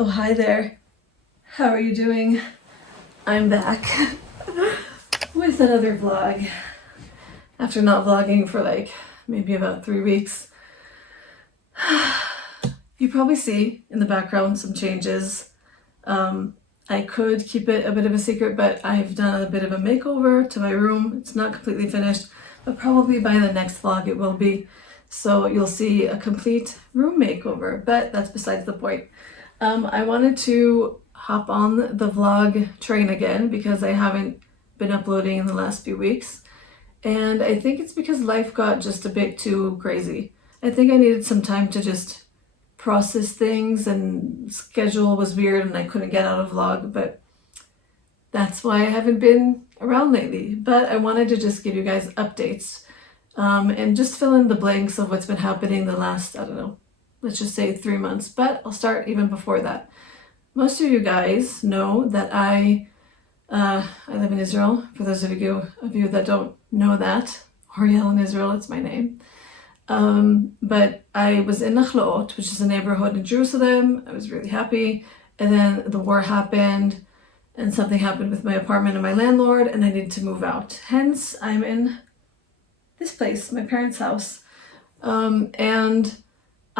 Oh, hi there. How are you doing? I'm back with another vlog after not vlogging for like maybe about 3 weeks. You probably see in the background some changes. I could keep it a bit of a secret, but I've done a bit of a makeover to my room. It's not completely finished, but probably by the next vlog it will be. So you'll see a complete room makeover, but that's besides the point. I wanted to hop on the vlog train again because I haven't been uploading in the last few weeks. And I think it's because life got just a bit too crazy. I think I needed some time to just process things, and schedule was weird and I couldn't get out a vlog, but that's why I haven't been around lately. But I wanted to just give you guys updates and just fill in the blanks of what's been happening the last, I don't know, let's just say 3 months, but I'll start even before that. Most of you guys know that I live in Israel. For those of you that don't know that, Oriel in Israel, it's my name. But I was in Nachlaot, which is a neighborhood in Jerusalem. I was really happy. And then the war happened and something happened with my apartment and my landlord, and I needed to move out. Hence, I'm in this place, my parents' house. And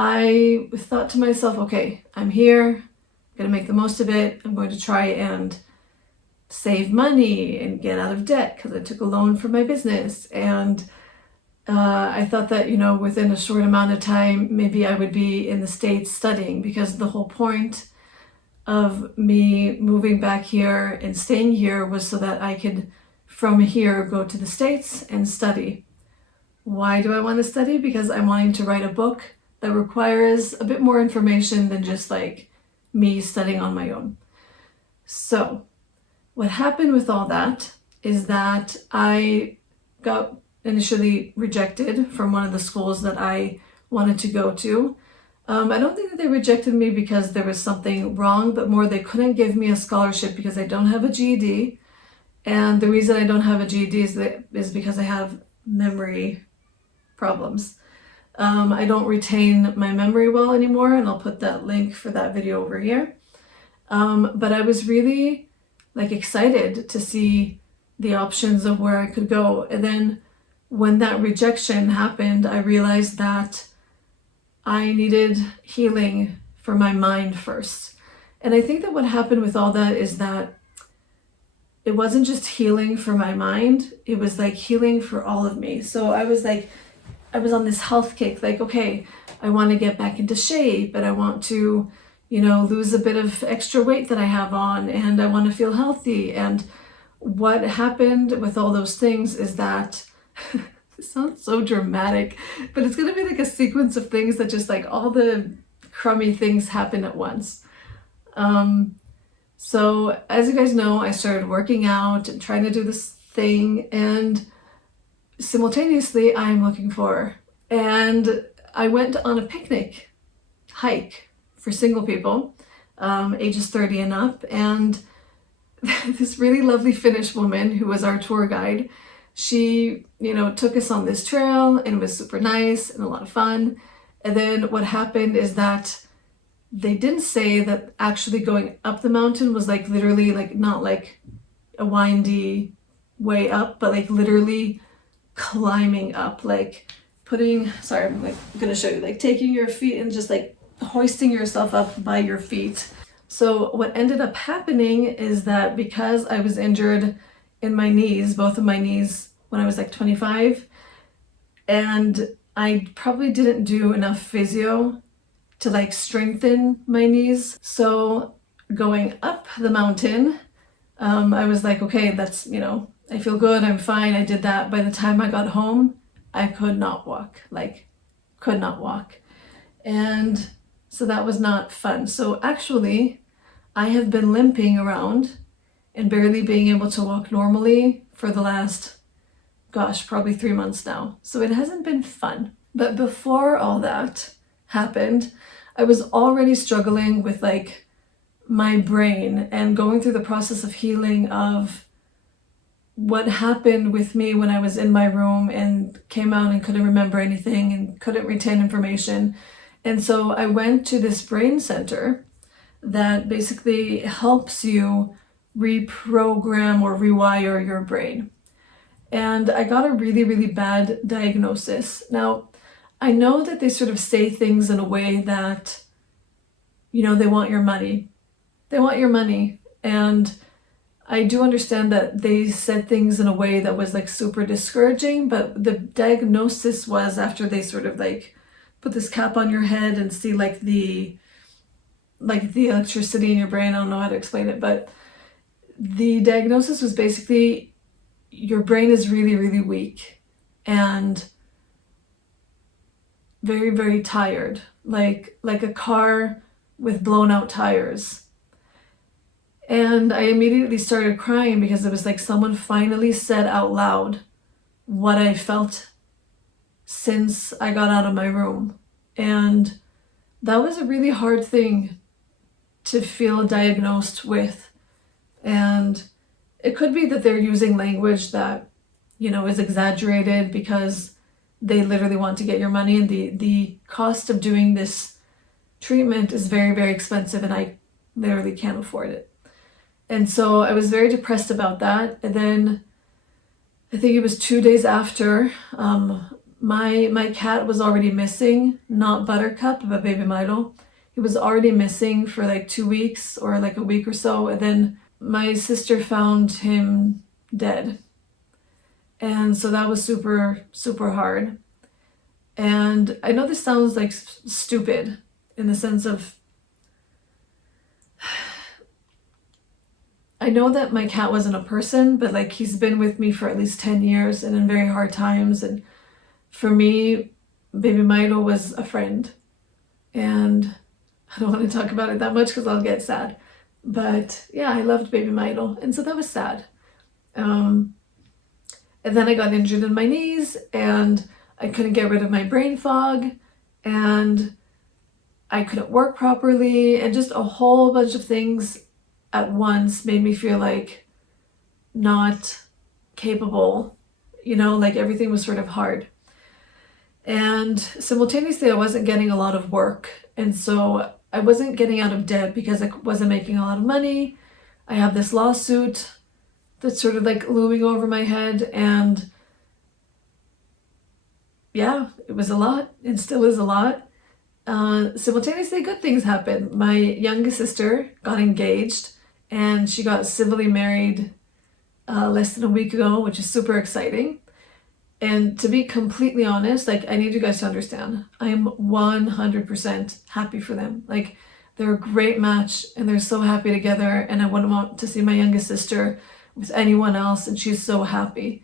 I thought to myself, okay, I'm here, I'm gonna make the most of it. I'm going to try and save money and get out of debt because I took a loan for my business. And I thought that, within a short amount of time, maybe I would be in the States studying, because the whole point of me moving back here and staying here was so that I could, from here, go to the States and study. Why do I want to study? Because I'm wanting to write a book that requires a bit more information than just like me studying on my own. So what happened with all that is that I got initially rejected from one of the schools that I wanted to go to. I don't think that they rejected me because there was something wrong, but more they couldn't give me a scholarship because I don't have a GED. And the reason I don't have a GED is because I have memory problems. I don't retain my memory well anymore, and I'll put that link for that video over here. But I was really excited to see the options of where I could go. And then when that rejection happened, I realized that I needed healing for my mind first. And I think that what happened with all that is that it wasn't just healing for my mind, it was healing for all of me. So I was on this health kick, okay, I want to get back into shape, and I want to, lose a bit of extra weight that I have on, and I want to feel healthy. And what happened with all those things is that it sounds so dramatic, but it's going to be a sequence of things that just all the crummy things happen at once. So as you guys know, I started working out and trying to do this thing, and simultaneously I'm looking for, and I went on a picnic hike for single people, ages 30 and up, and this really lovely Finnish woman who was our tour guide, she, took us on this trail, and it was super nice and a lot of fun. And then what happened is that they didn't say that actually going up the mountain was literally not a windy way up, but literally climbing up, sorry, I'm gonna show you, taking your feet and just hoisting yourself up by your feet. So what ended up happening is that because I was injured in my knees, both of my knees, when I was 25, and I probably didn't do enough physio to strengthen my knees. So going up the mountain, I was okay, that's, I feel good, I'm fine, I did that. By the time I got home, I could not walk, could not walk. And so that was not fun. So actually, I have been limping around and barely being able to walk normally for the last, probably 3 months now. So it hasn't been fun. But before all that happened, I was already struggling with my brain and going through the process of healing of what happened with me when I was in my room and came out and couldn't remember anything and couldn't retain information. And so I went to this brain center that basically helps you reprogram or rewire your brain. And I got a really, really bad diagnosis. Now, I know that they sort of say things in a way that, they want your money. They want your money. And I do understand that they said things in a way that was like super discouraging, but the diagnosis was after they sort of like put this cap on your head and see like the electricity in your brain. I don't know how to explain it, but the diagnosis was basically your brain is really, really weak and very, very tired, like a car with blown out tires. And I immediately started crying because it was like someone finally said out loud what I felt since I got out of my room. And that was a really hard thing to feel diagnosed with. And it could be that they're using language that, is exaggerated because they literally want to get your money. And the cost of doing this treatment is very, very expensive, and I literally can't afford it. And so I was very depressed about that. And then I think it was 2 days after, my cat was already missing, not Buttercup, but baby Milo. He was already missing for like 2 weeks or like a week or so. And then my sister found him dead. And so that was super, super hard. And I know this sounds like stupid in the sense of, I know that my cat wasn't a person, but like he's been with me for at least 10 years and in very hard times. And for me, baby Milo was a friend. And I don't want to talk about it that much because I'll get sad. But yeah, I loved baby Milo. And so that was sad. And then I got injured in my knees and I couldn't get rid of my brain fog and I couldn't work properly, and just a whole bunch of things at once made me feel like not capable, like everything was sort of hard. And simultaneously I wasn't getting a lot of work, and so I wasn't getting out of debt because I wasn't making a lot of money. I have this lawsuit that's sort of like looming over my head, and yeah, it was a lot and still is a lot. Simultaneously good things happened. My youngest sister got engaged and she got civilly married less than a week ago, which is super exciting. And to be completely honest, like, I need you guys to understand, I am 100% happy for them. Like, they're a great match and they're so happy together, and I wouldn't want to see my youngest sister with anyone else, and she's so happy.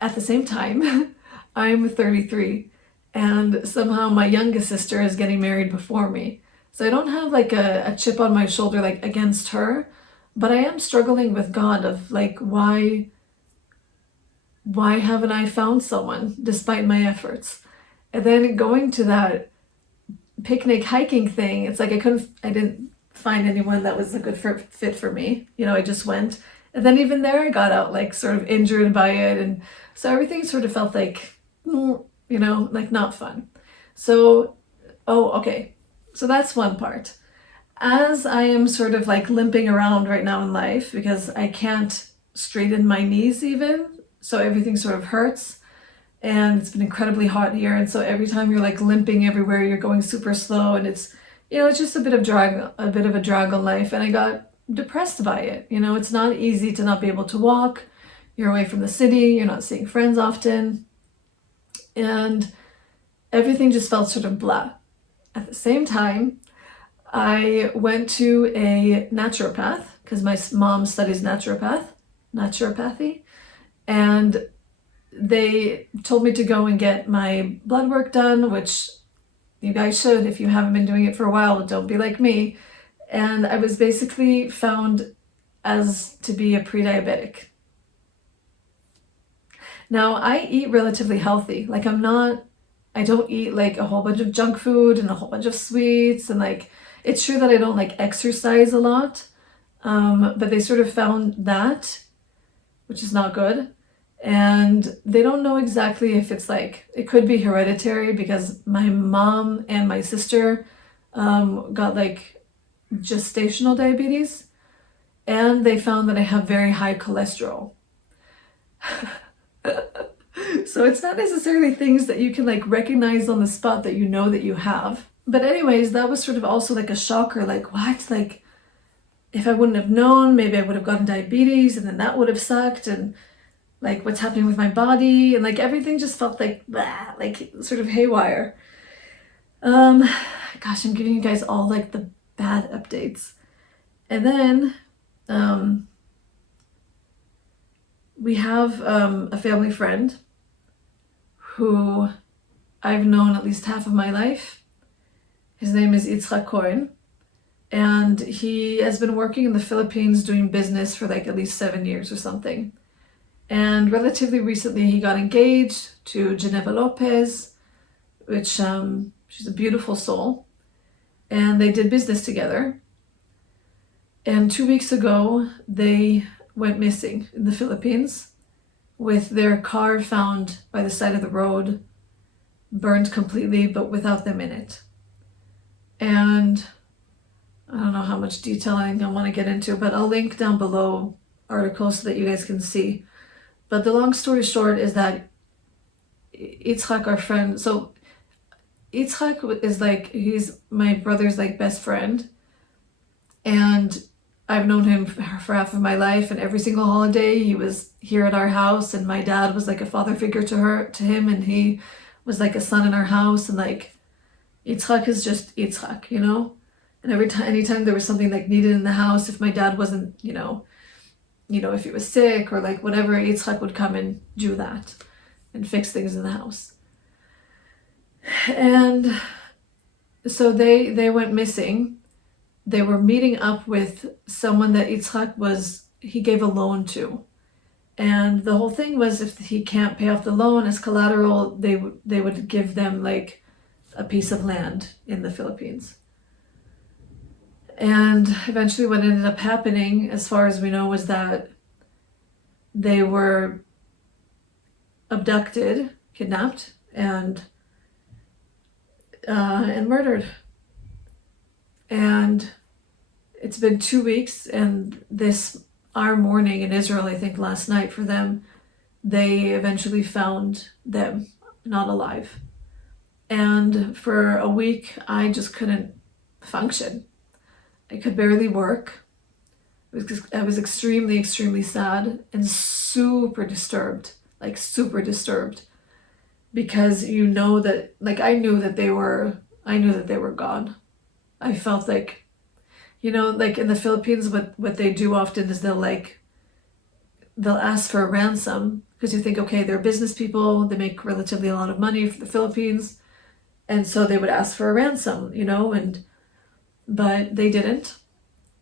At the same time, I'm 33 and somehow my youngest sister is getting married before me. So I don't have like a chip on my shoulder like against her, but I am struggling with God of like, why haven't I found someone despite my efforts? And then going to that picnic hiking thing, it's like I didn't find anyone that was a good fit for me. I just went. And then even there I got out like sort of injured by it. And so everything sort of felt like, like not fun. So, okay. So that's one part. As I am sort of like limping around right now in life because I can't straighten my knees even, so everything sort of hurts, and it's been incredibly hot here, and so every time you're like limping everywhere, you're going super slow, and it's it's just a bit of a drag on life, and I got depressed by it. It's not easy to not be able to walk. You're away from the city, you're not seeing friends often, and everything just felt sort of blah. At the same time, I went to a naturopath because my mom studies naturopathy, and they told me to go and get my blood work done, which you guys should. If you haven't been doing it for a while, don't be like me. And I was basically found as to be a pre-diabetic. Now, I eat relatively healthy. Like, I don't eat like a whole bunch of junk food and a whole bunch of sweets, and like, it's true that I don't like exercise a lot, but they sort of found that, which is not good. And they don't know exactly if it's like, it could be hereditary because my mom and my sister got like gestational diabetes, and they found that I have very high cholesterol. So it's not necessarily things that you can like recognize on the spot that you know that you have. But anyways, that was sort of also like a shocker, like what? Like if I wouldn't have known, maybe I would have gotten diabetes and then that would have sucked, and like what's happening with my body, and like everything just felt like blah, like sort of haywire. Gosh, I'm giving you guys all like the bad updates. And then we have a family friend who I've known at least half of my life. His name is Yitshak, and he has been working in the Philippines doing business for like at least 7 years or something. And relatively recently he got engaged to Geneva Lopez, which she's a beautiful soul, and they did business together. And 2 weeks ago they went missing in the Philippines, with their car found by the side of the road, burned completely, but without them in it. And I don't know how much detailing I want to get into, but I'll link down below articles so that you guys can see. But the long story short is that Yitshak, our friend, so Yitshak is like, he's my brother's like best friend, and I've known him for half of my life, and every single holiday he was here at our house, and my dad was like a father figure to him, and he was like a son in our house, and like Yitshak is just Yitshak, you know? And anytime there was something like needed in the house, if my dad wasn't, you know, if he was sick or like whatever, Yitshak would come and do that and fix things in the house. And so they went missing. They were meeting up with someone that Yitshak he gave a loan to. And the whole thing was, if he can't pay off the loan as collateral, they would give them like a piece of land in the Philippines. And eventually what ended up happening, as far as we know, was that they were abducted, kidnapped, and murdered. And it's been 2 weeks, and our morning in Israel, I think last night for them, they eventually found them not alive. And for a week, I just couldn't function. I could barely work. I was extremely, extremely sad and super disturbed, because you know that, like, I knew that they were gone. I felt like, you know, like in the Philippines, what they do often is they'll ask for a ransom, because you think, okay, they're business people, they make relatively a lot of money for the Philippines, and so they would ask for a ransom, you know, but they didn't,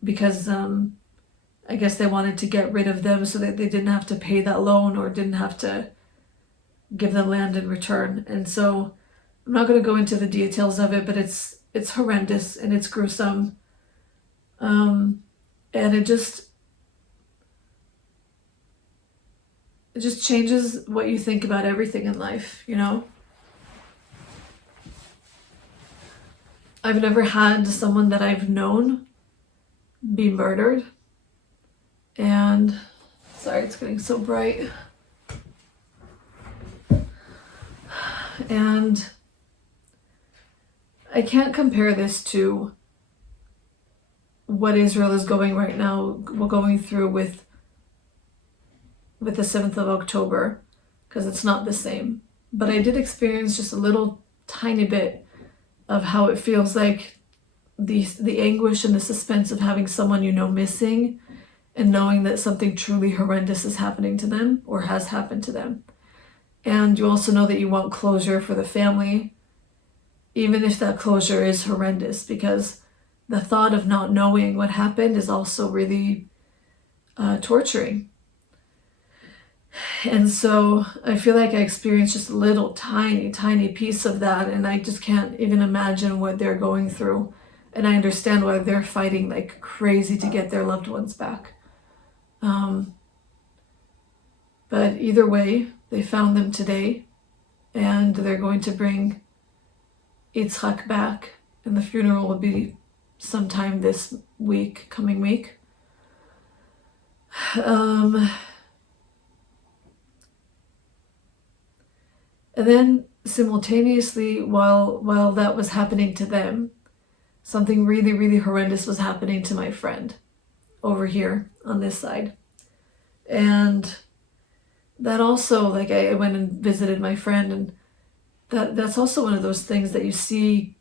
because I guess they wanted to get rid of them so that they didn't have to pay that loan or didn't have to give them land in return. And so I'm not going to go into the details of it, but it's horrendous and it's gruesome. And it just changes what you think about everything in life, you know? I've never had someone that I've known be murdered. And sorry, it's getting so bright. And I can't compare this to what Israel is going through with the 7th of October, because it's not the same. But I did experience just a little tiny bit of how it feels like the anguish and the suspense of having someone you know missing, and knowing that something truly horrendous is happening to them or has happened to them. And you also know that you want closure for the family, even if that closure is horrendous, because the thought of not knowing what happened is also really torturing. And so I feel like I experienced just a little tiny piece of that, and I just can't even imagine what they're going through. And I understand why they're fighting like crazy to get their loved ones back. But either way, they found them today, and they're going to bring Yitshak back, and the funeral will be sometime this week, coming week. And then simultaneously, while that was happening to them, something really, really horrendous was happening to my friend over here on this side. And that also, like, I went and visited my friend, and that's also one of those things that you see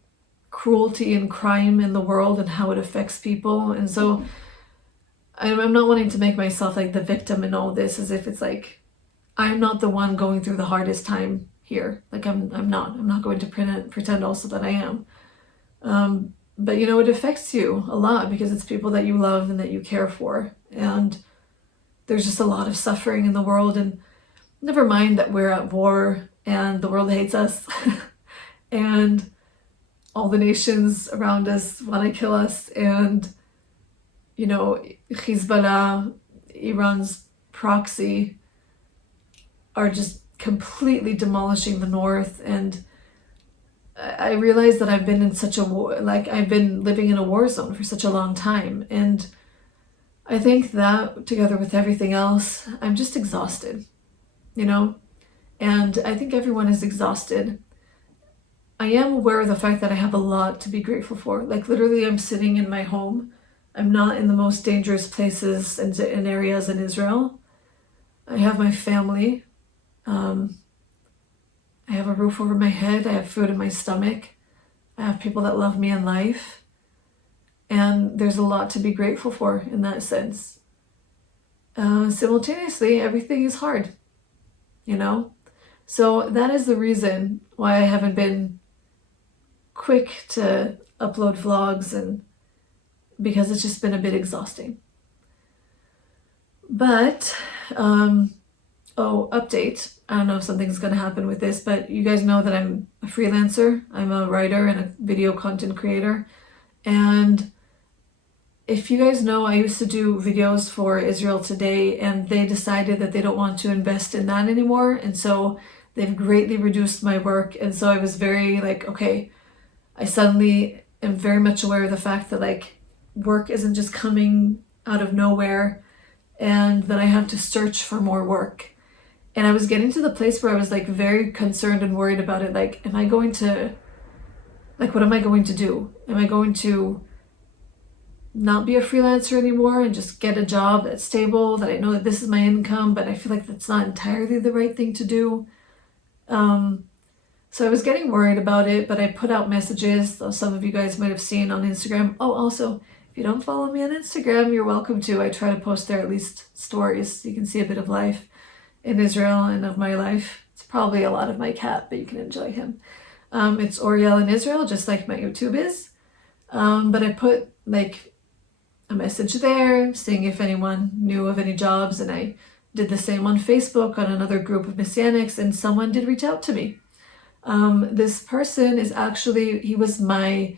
cruelty and crime in the world and how it affects people. And so I'm not wanting to make myself like the victim in all this, as if it's like I'm not the one going through the hardest time here. Like I'm not going to pretend also that I am. But you know, it affects you a lot because it's people that you love and that you care for. And there's just a lot of suffering in the world, and never mind that we're at war and the world hates us and all the nations around us want to kill us, and you know, Hezbollah, Iran's proxy, are just completely demolishing the north. And I realize that I've been in such a war, like I've been living in a war zone for such a long time, and I think that together with everything else, I'm just exhausted, you know? And I think everyone is exhausted. I am aware of the fact that I have a lot to be grateful for. Like literally I'm sitting in my home. I'm not in the most dangerous places and in areas in Israel. I have my family. I have a roof over my head. I have food in my stomach. I have people that love me in life. And there's a lot to be grateful for in that sense. Simultaneously, everything is hard, you know? So that is the reason why I haven't been quick to upload vlogs, and because it's just been a bit exhausting. But, update. I don't know if something's going to happen with this, but you guys know that I'm a freelancer. I'm a writer and a video content creator. And if you guys know, I used to do videos for Israel Today, and they decided that they don't want to invest in that anymore. And so they've greatly reduced my work. And so I was very like, okay, I suddenly am very much aware of the fact that like work isn't just coming out of nowhere, and that I have to search for more work. And I was getting to the place where I was like very concerned and worried about it. Like, what am I going to do? Am I going to not be a freelancer anymore and just get a job that's stable, that I know that this is my income, but I feel like that's not entirely the right thing to do. So I was getting worried about it, but I put out messages, though some of you guys might have seen on Instagram. Oh, also, if you don't follow me on Instagram, you're welcome to. I try to post there at least stories so you can see a bit of life in Israel and of my life. It's probably a lot of my cat, but you can enjoy him. It's Oriel in Israel, just like my YouTube is. But I put like a message there seeing if anyone knew of any jobs, and I did the same on Facebook on another group of Messianics, and someone did reach out to me. This person is actually, he was my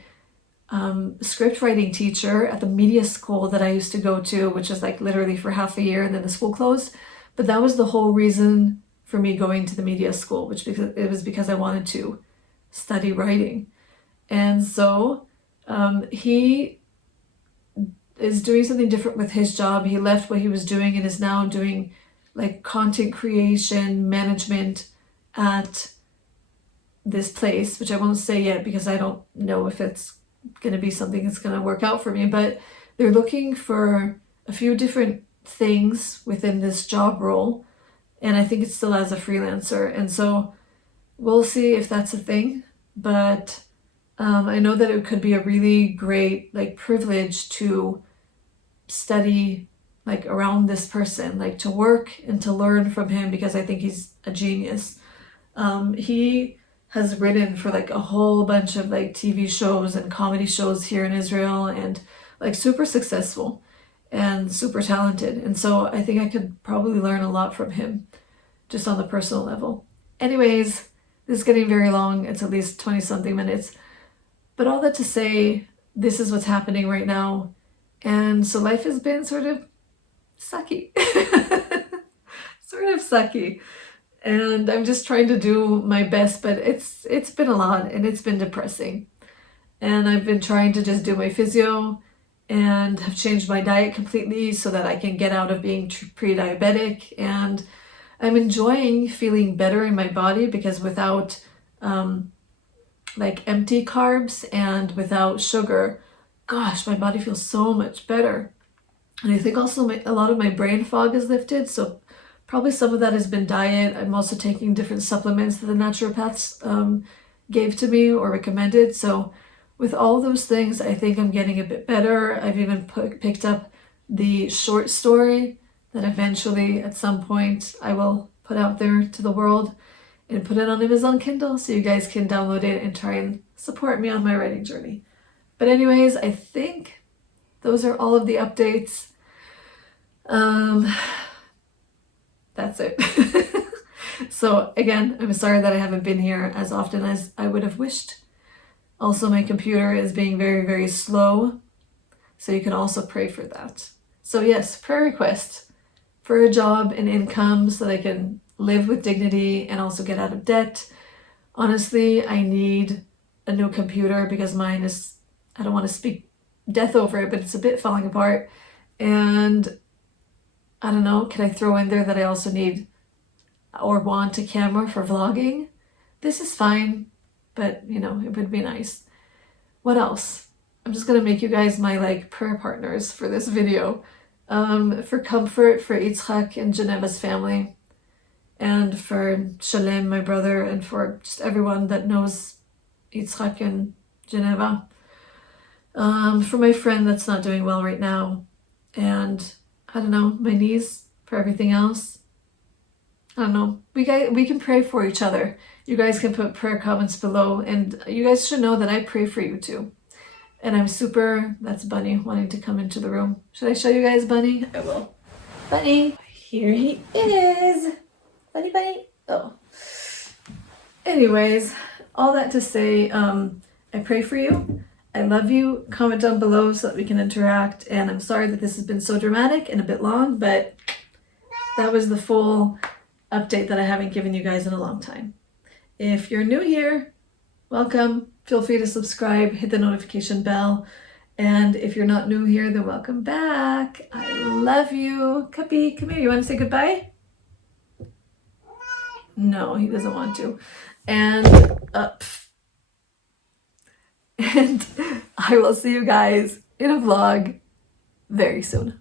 script writing teacher at the media school that I used to go to, which was like literally for half a year, and then the school closed. But that was the whole reason for me going to the media school, because I wanted to study writing. And so he is doing something different with his job. He left what he was doing and is now doing like content creation management at this place, which I won't say yet because I don't know if it's going to be something that's going to work out for me. But they're looking for a few different things within this job role, and I think it's still as a freelancer. And so we'll see if that's a thing. But I know that it could be a really great like privilege to study like around this person, like to work and to learn from him, because I think he's a genius. He has written for like a whole bunch of like TV shows and comedy shows here in Israel, and like super successful and super talented. And so I think I could probably learn a lot from him just on the personal level. Anyways, this is getting very long. It's at least 20 something minutes. But all that to say, this is what's happening right now. And so life has been sort of sucky. Sort of sucky. And I'm just trying to do my best, but it's been a lot and it's been depressing. and I've been trying to just do my physio and have changed my diet completely so that I can get out of being pre-diabetic, and I'm enjoying feeling better in my body because without like empty carbs and without sugar, gosh, my body feels so much better. And I think also a lot of my brain fog is lifted, so probably some of that has been diet. I'm also taking different supplements that the naturopaths gave to me or recommended. So with all those things, I think I'm getting a bit better. I've even picked up the short story that eventually at some point I will put out there to the world and put it on Amazon Kindle so you guys can download it and try and support me on my writing journey. But anyways, I think those are all of the updates. That's it. So again, I'm sorry that I haven't been here as often as I would have wished. Also, my computer is being very, very slow, so you can also pray for that. So yes, prayer request for a job and income so that I can live with dignity and also get out of debt. Honestly, I need a new computer because mine is, I don't want to speak death over it, but it's a bit falling apart. And I don't know, can I throw in there that I also need or want a camera for vlogging? This is fine, but you know, it would be nice. What else? I'm just gonna make you guys my like prayer partners for this video. For comfort for Yitshak and Geneva's family, and for Shalem, my brother, and for just everyone that knows Yitshak and Geneva. For my friend that's not doing well right now, and I don't know, my niece, for everything else. I don't know. We can pray for each other. You guys can put prayer comments below, and you guys should know that I pray for you too. And I'm super, that's Bunny wanting to come into the room. Should I show you guys Bunny? I will. Bunny, here he is. Bunny, Bunny. Oh. Anyways, all that to say, I pray for you. I love you. Comment down below so that we can interact. And I'm sorry that this has been so dramatic and a bit long, but that was the full update that I haven't given you guys in a long time. If you're new here, welcome. Feel free to subscribe, hit the notification bell. And if you're not new here, then welcome back. I love you. Cuppy, come here. You want to say goodbye? No, he doesn't want to. And and I will see you guys in a vlog very soon.